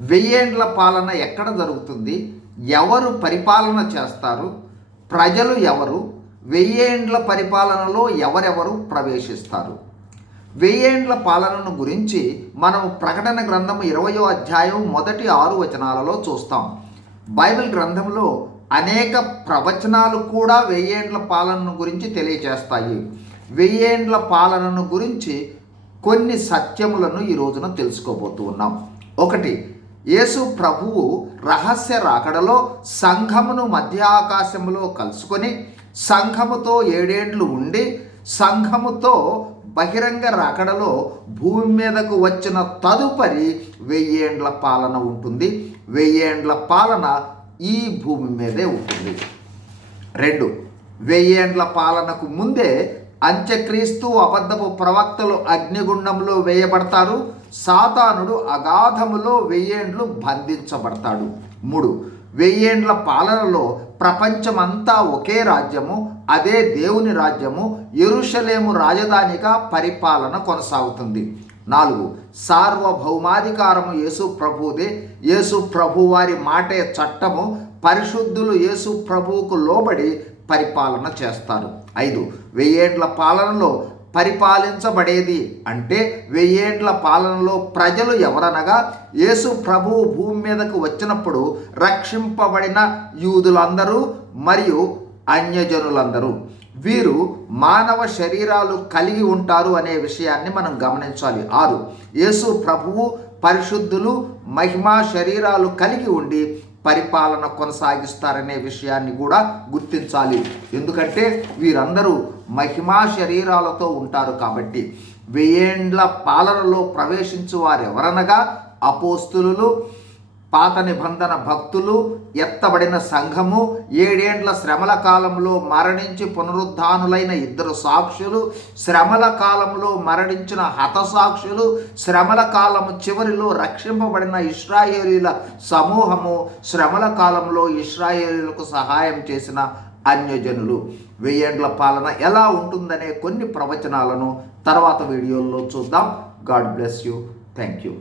వెయ్యేండ్ల పాలన ఎక్కడ జరుగుతుంది? ఎవరు పరిపాలన చేస్తారు? ప్రజలు ఎవరు? వెయ్యేండ్ల పరిపాలనలో ఎవరెవరు ప్రవేశిస్తారు? వెయ్యేండ్ల పాలనను గురించి మనం ప్రకటన గ్రంథం ఇరవయో అధ్యాయం మొదటి ఆరు వచనాలలో చూస్తాం. బైబిల్ గ్రంథంలో అనేక ప్రవచనాలు కూడా వెయ్యేండ్ల పాలనను గురించి తెలియజేస్తాయి. వెయ్యేండ్ల పాలనను గురించి కొన్ని సత్యములను ఈ రోజున తెలుసుకోబోతూ ఉన్నాం. ఒకటి యేసు ప్రభువు రహస్య రాకడలో సంఘమును మధ్య ఆకాశంలో కలుసుకొని సంఘముతో ఏడేండ్లు ఉండి సంఘముతో బహిరంగ రాకడలో భూమి మీదకు వచ్చిన తదుపరి వెయ్యేండ్ల పాలన ఉంటుంది. వెయ్యేండ్ల పాలన ఈ భూమి మీదే ఉంటుంది. రెండు వెయ్యేండ్ల పాలనకు ముందే అంత్యక్రీస్తు అబద్ధపు ప్రవక్తలు అగ్నిగుండంలో వేయబడతారు సాతానుడు అగాధములో వెయ్యేండ్లు బంధించబడతాడు. మూడు వెయ్యేండ్ల పాలనలో ప్రపంచమంతా ఒకే రాజ్యము అదే దేవుని రాజ్యము ఎరుషలేము రాజధానిగా పరిపాలన కొనసాగుతుంది. నాలుగు సార్వభౌమాధికారము యేసు ప్రభుదే యేసు ప్రభు వారి మాటే చట్టము. పరిశుద్ధులు యేసు ప్రభువుకు లోబడి పరిపాలన చేస్తారు. ఐదు వెయ్యేండ్ల పాలనలో పరిపాలించబడేది అంటే వెయ్యేండ్ల పాలనలో ప్రజలు ఎవరనగా యేసు ప్రభువు భూమి మీదకు వచ్చినప్పుడు రక్షింపబడిన యూదులందరూ మరియు అన్యజనులందరూ. వీరు మానవ శరీరాలు కలిగి ఉంటారు అనే విషయాన్ని మనం గమనించాలి. ఆరు యేసు ప్రభువు పరిశుద్ధులు మహిమా శరీరాలు కలిగి ఉండి పరిపాలన కొనసాగిస్తారనే విషయాన్ని కూడా గుర్తించాలి. ఎందుకంటే వీరందరూ మహిమా శరీరాలతో ఉంటారు కాబట్టి. వెయ్యేండ్ల పాలనలో ప్రవేశించు వారు ఎవరనగా అపోస్తులు పాత నిబంధన భక్తులు ఎత్తబడిన సంఘము ఏడేండ్ల శ్రమల కాలంలో మరణించి పునరుద్ధానులైన ఇద్దరు సాక్షులు శ్రమల కాలంలో మరణించిన హతసాక్షులు శ్రమల కాలము చివరిలో రక్షింపబడిన ఇస్రాయేలీల సమూహము శ్రమల కాలంలో ఇస్రాయేలీలకు సహాయం చేసిన అన్యజనులు. వెయ్యేండ్ల పాలన ఎలా ఉంటుందనే కొన్ని ప్రవచనాలను తర్వాత వీడియోల్లో చూద్దాం. God bless you. Thank you